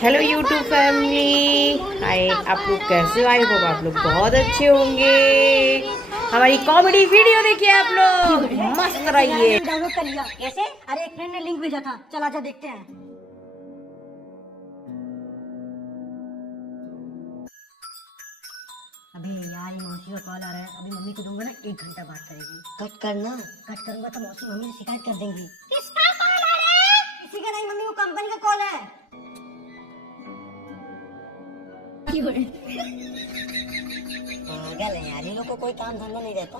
Hello YouTube family, हाय। आप लोग कैसे हो? आई होप आप लोग बहुत अच्छे होंगे। हमारी कॉमेडी वीडियो देखिए आप लोग, मस्त रहिए। डाउनलोड कर लिया कैसे? अरे एक फ्रेंड ने लिंक भेजा था, चल आजा देखते हैं। अबे यार ये मौसी का कॉल आ रहा है, अभी मम्मी को दूंगा ना 1 घंटा बात करेगी। कट करना, कट करूंगा तो मौसी मम्मी से शिकायत कर देंगी। किसका कॉल आ रहा है? किसी का नहीं मम्मी, वो कंपनी का कॉल है। पागल है यार, इन लोग को कोई काम धंधा नहीं रहता।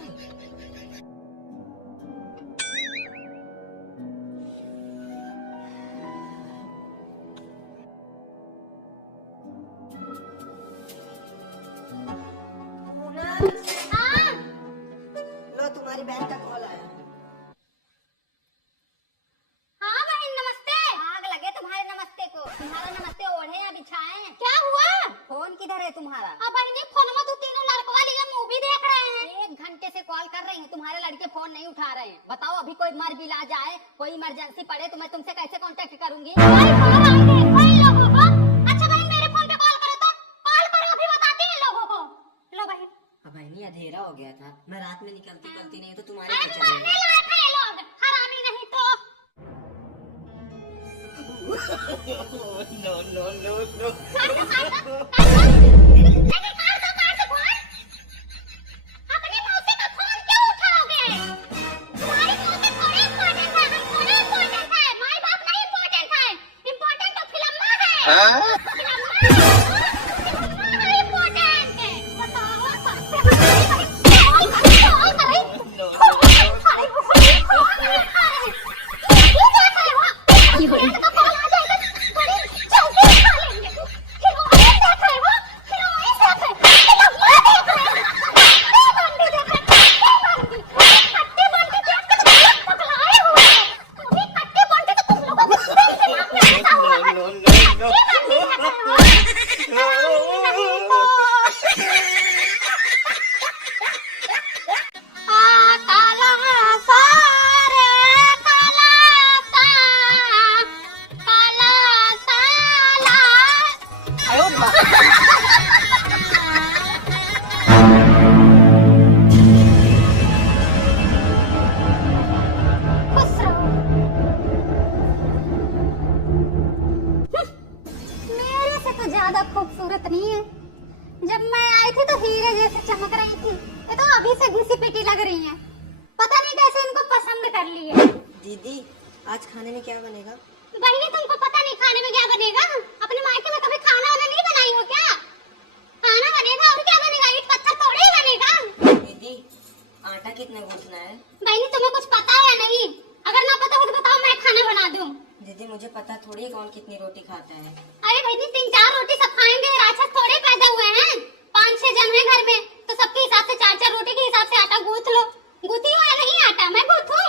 लो तुम्हारी बहन का कॉल आया। हाँ बहन नमस्ते। आग लगे तुम्हारे नमस्ते को। तुम्हारा नमस्ते ओढ़े या बिछाए? क्या हुआ? फोन किधर है तुम्हारा? अब बहन जी फोन में तो तीनों लड़कवा लिए मूवी देख रहे हैं। 1 घंटे से कॉल कर रही हूँ, तुम्हारे लड़के फोन नहीं उठा रहे हैं। बताओ अभी कोई मर भी ला जाए, कोई इमरजेंसी पड़े तो मैं तुमसे कैसे कांटेक्ट करूंगी? अच्छा बहन मेरे फोन पे कॉल करो तो कॉल करो, अभी बताते हैं लोगों को। लो बहन। अब बहनी अंधेरा हो गया था, मैं रात में निकलती नहीं तो तुम्हारे अरे पे चलेगा। मरने लायक है ये लोग, हरामी नहीं तो। नो लेकिन काट दो फोन। अपनी मौसी का फोन क्यों उठाओगे? तुम्हारी मौसी थोड़ी इम्पोर्टेंट है, हम थोड़ी इम्पोर्टेंट है। माई बाप नहीं इम्पोर्टेंट है, इम्पोर्टेंट तो फिल्मा है। फिल्मा है इम्पोर्टेंट। बताओ ज्यादा खूबसूरत नहीं है। जब मैं आई थी तो हीरे जैसे चमक रही थी, ये तो अभी से घिसी पिटी लग रही हैं। पता नहीं कैसे इनको पसंद कर लिए। दीदी आज खाने में क्या बनेगा? बहनी तुमको पता नहीं खाने में क्या बनेगा? अपने मायके में कभी खाना वाना नहीं बनाई हो क्या? खाना बनेगा और क्या बनेगा, ईंट पत्थर थोड़ी ही बनेगा। दीदी आटा कितना गूंथना है? बहनी तुम्हें कुछ पता है या नहीं? अगर ना पता हो तो बताओ, मैं खाना बना दूं। दीदी मुझे पता थोड़ी है कौन कितनी रोटी खाता है। अरे बहनी 3-4 रोटी सब खाएंगे, राक्षस थोड़े पैदा हुए हैं। 5-6 जन हैं घर में, तो सबके हिसाब से 4-4 रोटी के हिसाब से आटा गूंथ लो। गूंथी हो या नहीं आटा? मैं गूंथूं?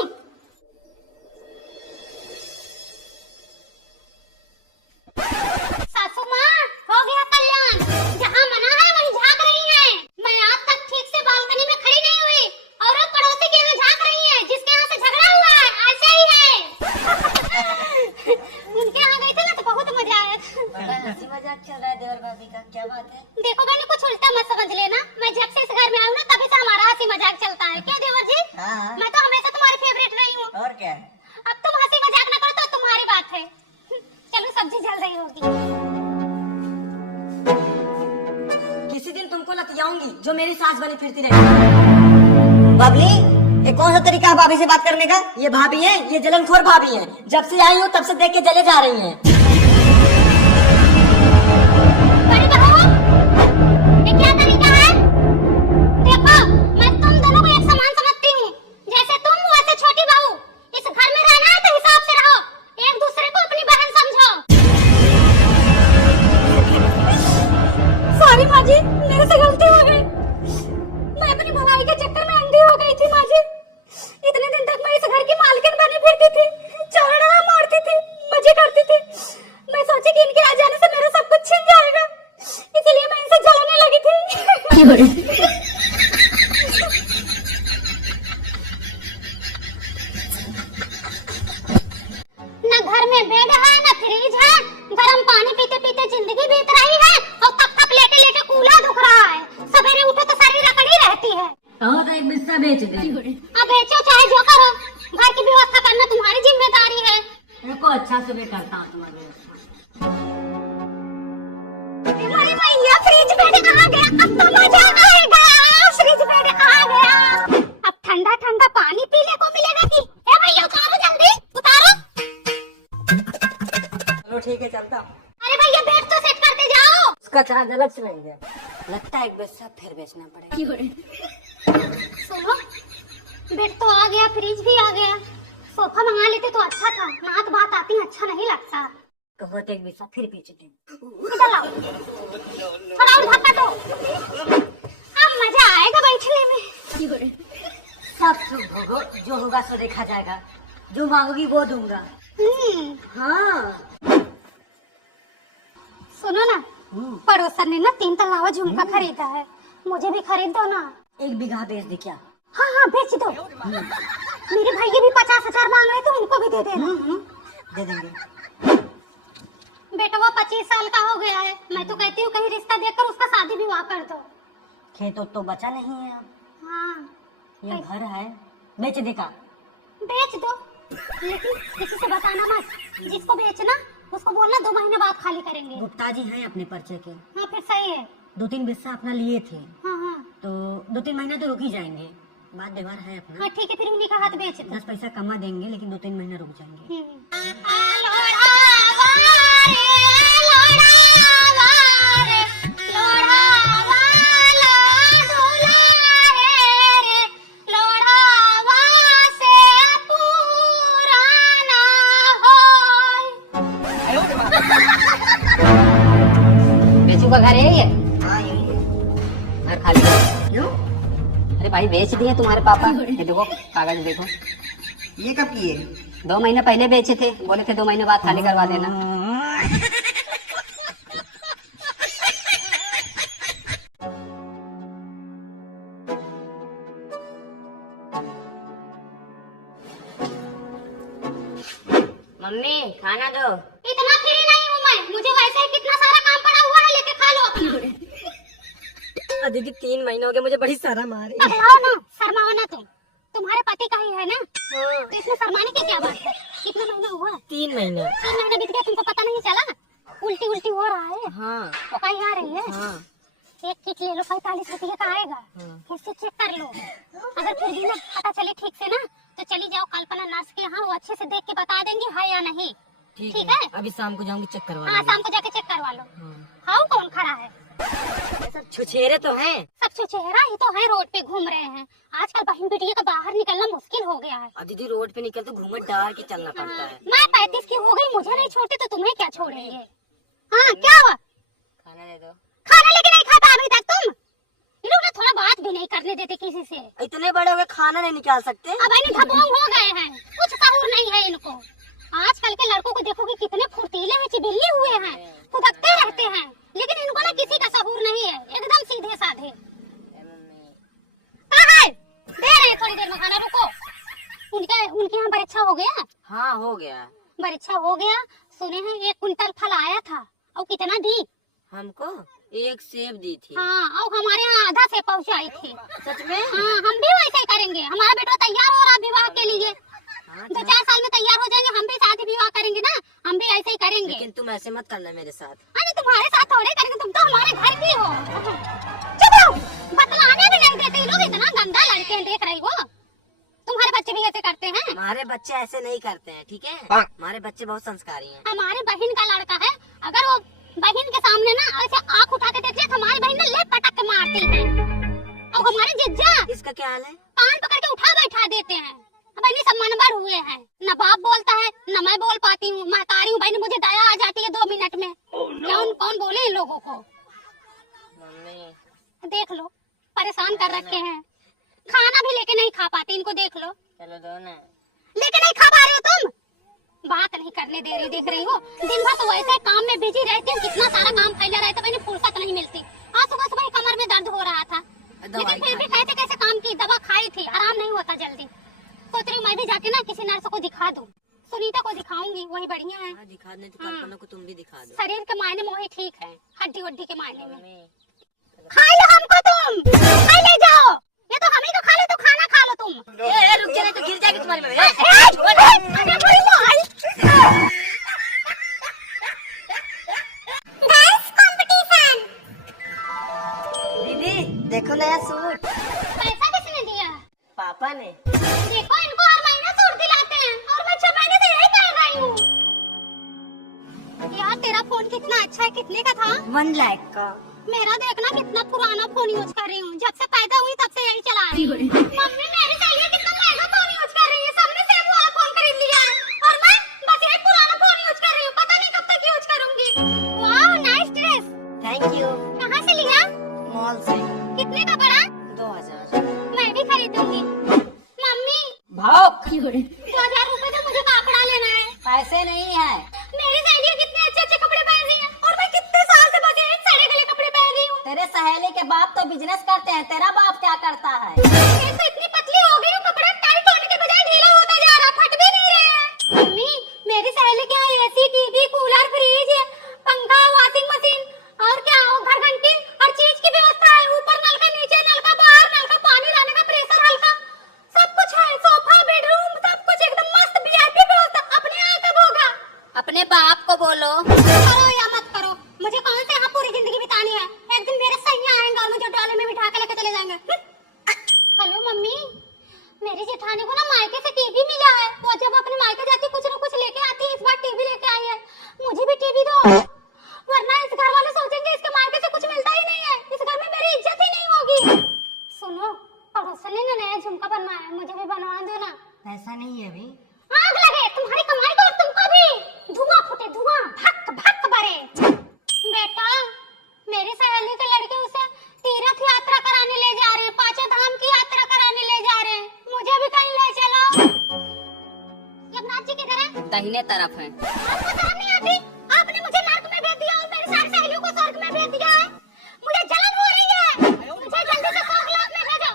सासू माँ हो गया कल्याण, जहाँ मना है वहीं झांक रही हैं। मैं आज तक ठीक से बालकनी में खड़ी नहीं हुई और वो पड़ोसी के यहाँ झांक रही है, जिसके यहाँ से झगड़ा हुआ है। ऐसे ही है। उनके यहाँ गई थी ना तो बहुत मजा आया था। बड़ा हंसी मजाक चल रहा है देवर भाभी का, क्या बात है? देखो मैंने कुछ उल्टा मत समझ लेना, मैं जब से इस घर में आई हूँ ना तभी से हमारा हंसी मजाक चलता है। क्या देवर जी? हाँ। मैं तो हमेशा तुम्हारी फेवरेट रही हूँ। और क्या? अब तुम हंसी मजाक न करो तो तुम्हारी बात है। चलो सब्जी जल रही होगी। किसी दिन तुमको लतियाऊंगी जो मेरी सास बनी फिरती रहेगी। बबली ये कौन सा तरीका है भाभी से बात करने का? ये भाभी है, ये जलनखोर भाभी है। जब से आई हूँ तब से देख के जले जा रही हैं। बड़ी बहू, ये क्या तरीका है? देखो मैं तुम दोनों को एक समान समझती हूँ। जैसे तुम वैसे छोटी बहू। इस घर में रहना है तो हिसाब से रहो, एक दूसरे को अपनी बहन समझो। सॉरी माँ जी, मेरे से गलती हो गई। मैं अपनी भलाई के चक्कर में अंधी हो गई थी माँ जी। इतने दिन तक मैं इस घर की मालकिन बनी फिरती थी, चौड़ा मारती थी, मजे करती थी। मैं सोची कि इनके आ जाने से मेरा सब कुछ छिन जाएगा, इसीलिए मैं इनसे जलने लगी थी। न घर में बेड है न फ्रिज है, गर्म पानी पीते पीते अब तो मजा आएगा, फ्रिज में आ गया। अब ठंडा ठंडा पानी पीने को मिलेगा कि ए भैया उतारो जल्दी उतारो। चलो ठीक है, चलता हूँ। अरे भैया बेड तो सेट करते जाओ। उसका चार्ज अलग से लगेगा, लगता है एक बेच फिर बेचना पड़ेगा। सुनो, बेड तो आ गया, फ्रिज भी आ गया, सोफा मंगा लेते तो अच्छा था। नात बात आती अच्छा नहीं लगता। तो होते एक बेचा फिर बेचते। इधर लाओ, थोड़ा और धक्का दो, अब मजा आएगा बैठने में। सब सुख होगा, जो होगा सो देखा जाएगा, जो मांगोगी वो दूंगा। हाँ सुनो ना, पड़ोसन ने ना 3 तलावा झुमका खरीदा है, मुझे भी खरीद दो ना। 1 बीघा बेच दे क्या? हाँ हाँ बेच दो। मेरे भैया भी 50,000 मांग रहे, तो उनको भी दे देना। दे देंगे। बेटा वो 25 साल का हो गया है, मैं तो कहती हूँ कहीं रिश्ता देखकर उसका शादी विवाह कर दो। खेत तो बचा नहीं है अब। हाँ ये घर है, बेच दे का? बेच दो, लेकिन किसी से बताना मत। जिसको बेचना उसको बोलना 2 महीने बाद खाली करेंगे। गुप्ता जी हैं अपने पर्चे के। हाँ फिर सही है। 2-3 बिस्सा अपना लिए थे, हाँ हाँ तो 2-3 महीना तो रुक ही जाएंगे। बात व्यवहार है अपना। हाँ ठीक है, फिर उन्हीं का हाथ बेच दो। 10 पैसा कमा देंगे, लेकिन 2-3 महीना रुक जाएंगे। बेचू का घर है ये? हाँ यही है। घर खाली है। क्यों? अरे भाई बेच दिए तुम्हारे पापा। ये देखो कागज देखो, ये कब किए? 2 महीने पहले बेचे थे, बोले थे 2 महीने बाद खाली करवा देना। मम्मी खाना दो। इतना फ्री नहीं हूँ मैं, मुझे वैसे ही कितना सारा काम पड़ा हुआ है, लेके खा लो अपना। दीदी 3 महीने हो गए, मुझे बड़ी शर्म आ रही है। पगलाओ ना, शर्माओ ना तुम, तुम्हारे पति का ही है ना, तो इसमें शर्माने की क्या बात है। कितना महीना हुआ? 3 महीने। 3 महीने बीत गया, तुमको पता नहीं चला? उल्टी उल्टी हो रहा है, हाँ पकाई आ रही है। हाँ। एक किट ले लो, 45 रुपये का आएगा, फिर से चेक कर लो। अगर फिर भी ना पता चले ठीक से ना, तो चली जाओ कल्पना नर्स के यहाँ, वो अच्छे से देख के बता देंगी है या नहीं। ठीक है, अभी शाम को जाऊंगी, चेक करवा हाँ शाम को जाके चेक करवा लो। हाँ कौन खड़ा है? सब छुछेरे तो हैं। सब चुचेहरा ही तो है, रोड पे घूम रहे हैं। आजकल बहन बेटियों का बाहर निकलना मुश्किल हो गया है। अब दीदी रोड पे निकल तो घूमट डाल के चलना पड़ता है। मैं 35 की हो गई, मुझे नहीं छोड़ते तो तुम्हें क्या छोड़ेंगे। हाँ क्या हुआ? खाना दे दो। खाना लेके नहीं खाता अभी तक तुम? ये लोग ना थोड़ा बात भी नहीं करने देते किसी से। इतने बड़े हो गए, खाना नहीं निकाल सकते। अब इन्हें धपोंग हो गए हैं, कुछ सहूर नहीं है इनको। आजकल के लड़कों को देखोगे कितने फुर्तीले हैं, चिबिल्ले हुए हैं, फुदकते रहते हैं, लेकिन इनको ना किसी का सहूर नहीं है, एकदम सीधे साधे। कहाँ है? दे रहे थोड़ी देर में खाना, रुको। उनके यहाँ परीक्षा हो गया? हाँ हो गया। परीक्षा हो गया। सुने हैं 1 कुंटल फल आया था, और कितना दी? हमको 1 सेब दी थी। हाँ, और हमारे यहाँ आधा सेब पहुँचाई थी। सच में? हाँ हम भी वैसे ही करेंगे। हमारा बेटा तैयार हो रहा विवाह के लिए, 2-4 साल में तैयार हो जाएंगे, हम भी शादी विवाह करेंगे ना, हम भी ऐसे ही करेंगे। लेकिन तुम ऐसे मत करना मेरे साथ। अरे तुम्हारे साथ थोड़े करेंगे, तुम तो हमारे घर की हो। चुप रहो, बतलाने भी नहीं देते लोग, इतना गंदा लड़के हैं, देख रही हो। तुम्हारे बच्चे भी ऐसे करते हैं? हमारे बच्चे ऐसे नहीं करते हैं, ठीक है? हमारे बच्चे बहुत संस्कारी हैं। हमारी बहन का लड़का है, अगर वो बहन के सामने ना ऐसे आँख उठा के देखती है, हमारी बहन ना ले पटक के मारती है। और हमारे जिज्जा इसका क्या हाल है? कान पकड़ के उठा बैठा देते हैं। बहनी सब मनबर हुए हैं, न बाप बोलता है न मैं बोल पाती हूँ। मैं तारी हूँ बहन, मुझे दया आ जाती है 2 मिनट में। कौन बोले इन लोगों को? मम्मी देख लो, परेशान कर रखे हैं, खाना भी लेके नहीं खा पाते, इनको देख लो। चलो दो ना। लेके नहीं खा पा रहे हो तुम, बात नहीं करने दे रही, देख रही हो। दिन भर तो वैसे काम में बिजी रहती हूँ, कितना सारा काम फैला रहता है, फुर्सत नहीं मिलती। आज सुबह सुबह कमर में दर्द हो रहा था, लेकिन फिर भी कैसे कैसे काम की, दवा खाई थी, आराम नहीं होता जल्दी। सोच रही हूँ मैं भी जाके ना किसी नर्स को दिखा दूँ। सुनीता को दिखाऊंगी, वही बढ़िया है। दिखा दे, तो कल्पना को तुम भी दिखा दो। शरीर के मायने में वही ठीक है, हड्डी वड्डी के मायने में। खा लो हमको, तुम खा ले जाओ, ये तो हम ही तो खा ले, तो खाना खा लो तुम। रुक जा, नहीं तो गिर जाएगी तुम्हारी मम्मी। देखो नया सूट। पैसा किसने दिया? पापा ने। देखो इनको हर महीना सूट दिलाते हैं और मैं 6 महीने से यही पहन रही हूँ। यार तेरा फोन कितना अच्छा है, कितने का था? 1 लाख का। मेरा देखना कितना पुराना फोन यूज कर रही हूँ, जब से पैदा हुई तब से यही चला रही हूँ। मम्मी मेरी सहेली कितना महंगा फोन यूज कर रही है, सबने सेम वाला फोन खरीद लिया है और मैं बस यही पुराना फोन यूज कर रही हूँ, पता नहीं कब तक यूज करूंगी। वाह नाइस ड्रेस। Thank you. कहाँ से लिया? मॉल से। कितने का पड़ा? 2000। मैं भी खरीदूंगी। मम्मी भाव 2000 रुपए तो मुझे कपड़ा लेना है। पैसे नहीं है। मेरी सहेली कितने अच्छे अच्छे कपड़े पहन रही है और मैं कितने साल से बस यही सड़े गले कपड़े पहन रही हूँ। तेरे सहेली के बाप तो बिजनेस करते हैं, तेरा बाप क्या करता है? मैं तो इतनी पतली हो गई हूँ, कपड़ा टाइट होने के बजाय ढीला होता जा रहा, फट भी नहीं रहे हैं। मम्मी मेरी सहेली के यहाँ एसी, टीवी, कूलर, फ्रिज, पंखा, वॉशिंग मशीन और क्या घर घंटी हर चीज की व्यवस्था है। ऊपर नल का, नीचे नल का, बाहर नल का, पानी लाने का प्रेशर हल्का, सब कुछ है। सोफा, बेडरूम, सब कुछ एकदम मस्त वीआईपी व्यवस्था। अपने यहाँ कब होगा? अपने बाप को बोलो। करो या मत करो, मुझे कौन से यहाँ पूरी जिंदगी बितानी है। एक दिन मेरे सैया आएंगे और मुझे डाले में बिठा के लेके चले जाएंगे। हेलो मम्मी, मेरी जेठानी को ना मायके से टीवी मिला है। वो जब अपने मायके जाती कुछ न कुछ लेके आती है, इस बार टीवी लेके आई है। मुझे भी टीवी दो, वरना इस घर वाले सोचेंगे इसके मायके से कुछ मिलता ही नहीं है, इस घर में मेरी इज्जत ही नहीं होगी। सुनो, पड़ोसन ने नया झुमका बनवाया है, मुझे भी बनवा दो ना। पैसा नहीं है अभी। आग लगे तुम्हारी कमाई को और तुमको भी धुआं फूटे, धुआं भक भक बरे। बेटा मेरी सहेली के लड़के उसे तीर्थ यात्रा कराने ले जा रहे हैं, 5 धाम की यात्रा कराने ले जा रहे हैं। मुझे भी कहीं ले चलो। यमराज जी किधर है? दाहिने तरफ है। आपको शर्म नहीं आती? आपने मुझे नर्क में भेज दिया और मेरी सारी सहेलियों को स्वर्ग में भेज दिया है। मुझे जलन हो रही है, मुझे जल्दी से स्वर्ग लोक में भेजो।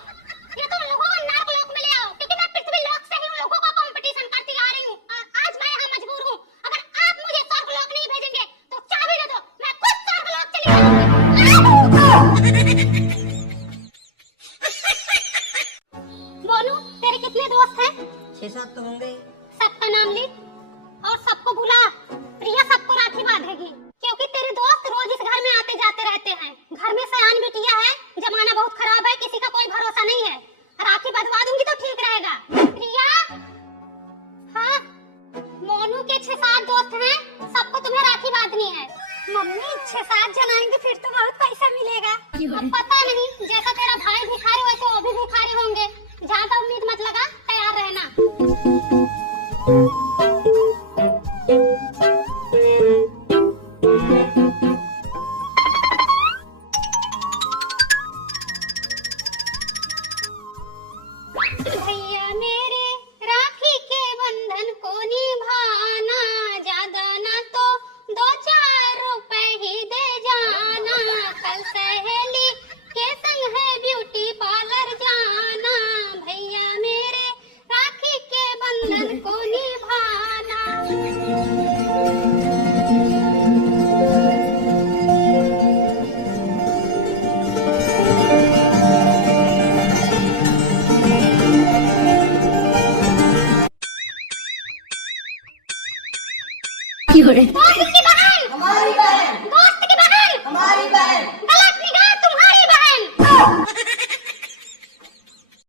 ये तो उन लोगों को नर्क लोक में ले आओ, क्योंकि मैं पृथ्वी लोक से ही उन लोगों का कंपटीशन करती आ रही हूँ। आज मैं यहाँ मजबूर हूँ, अगर आप मुझे स्वर्ग लोक नहीं भेजेंगे तो चाबी दे दो, मैं खुद स्वर्ग लोक चली जाऊंगी। बोलू तेरे कितने दोस्त हैं? 6-7 तो होंगे। सबका नाम लिख और सबको बुला। प्रिया सबको राखी बांधेगी, क्योंकि तेरे दोस्त रोज इस घर में आते जाते रहते हैं। घर में सयान बिटिया है, जमाना बहुत खराब है, किसी का कोई भरोसा नहीं है। राखी बंधवा दूंगी तो ठीक रहेगा। प्रिया, हाँ मोनू के 6-7 दोस्त हैं, सबको तुम्हें राखी बांधनी है। मम्मी 6-7 जन आएंगे फिर तो बहुत पैसा मिलेगा। अब पता नहीं, जैसा तेरा भाई भिखारी वैसे वो भी भिखारी होंगे। जहाँ का उम्मीद मत लगा, तैयार रहना।